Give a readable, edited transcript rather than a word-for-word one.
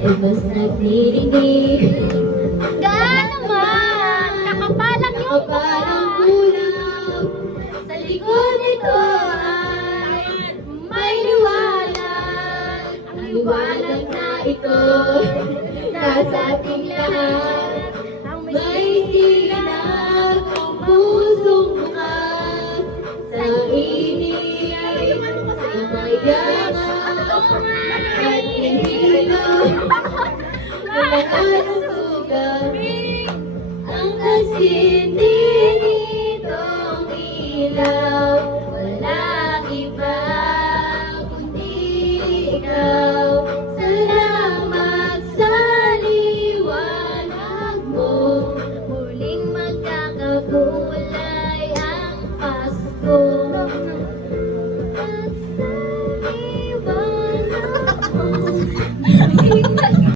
ay mas nagnidinig. naman! Kakapalang yung Parang kulang. Sa likod nito ay may liwanag. Ang liwanag na ito nasa ating lahat. May sinag ang pusong bukas. Sa init ay mayayaman. At hindi lang